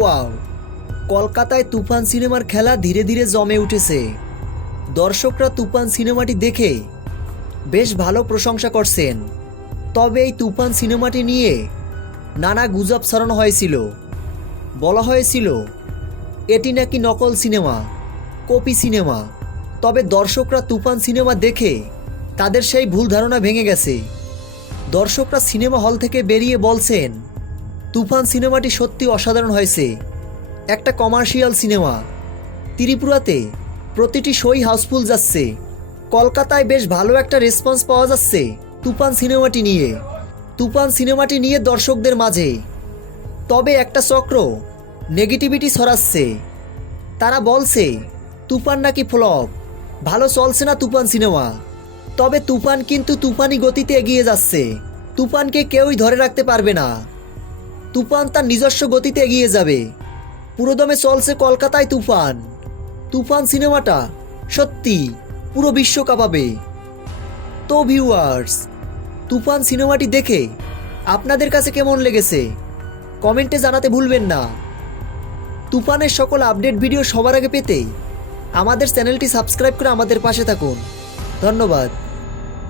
Wow, কলকাতায় তুফান সিনেমার খেলা ধীরে ধীরে জমে উঠেছে। দর্শকরা তুফান সিনেমাটি দেখে বেশ ভালো প্রশংসা করছেন। তবে এই তুফান সিনেমাটি নিয়ে নানা গুজব ছড়ানো হয়েছিল। বলা হয়েছিল, এটি নাকি নকল সিনেমা, কপি সিনেমা। তবে দর্শকরা তুফান সিনেমা দেখে তাদের সেই ভুল ধারণা ভেঙে গেছে। দর্শকরা সিনেমা হল থেকে বেরিয়ে বলছেন তুফান সিনেমাটি সত্যি অসাধারণ হয়েছে। একটা কমার্শিয়াল সিনেমা। ত্রিপুরাতে প্রতিটি শোই হাউসফুল যাচ্ছে। কলকাতায় বেশ ভালো একটা রেসপন্স পাওয়া যাচ্ছে তুফান সিনেমাটি নিয়ে। তুফান সিনেমাটি নিয়ে দর্শকদের মাঝে। তবে একটা চক্র নেগেটিভিটি ছড়াচ্ছে। তারা বলছে, তুফান নাকি ফ্লপ? ভালো চলছে না তুফান সিনেমা। তবে তুফান কিন্তু তুফানি গতিতে এগিয়ে যাচ্ছে। তুফানকে কেউই ধরে রাখতে পারবে না। তুফান তার নিজস্ব গতিতে এগিয়ে যাবে। পুরোদমে চলছে কলকাতায় তুফান। তুফান সিনেমাটা সত্যি পুরো বিশ্ব কাঁপাবে। তো ভিউয়ার্স তুফান সিনেমাটি দেখে আপনাদের কাছে কেমন লেগেছে? কমেন্টে জানাতে ভুলবেন না। তুফানের সকল আপডেট ভিডিও সবার আগে পেতে আমাদের চ্যানেলটি সাবস্ক্রাইব করে আমাদের পাশে থাকুন। ধন্যবাদ।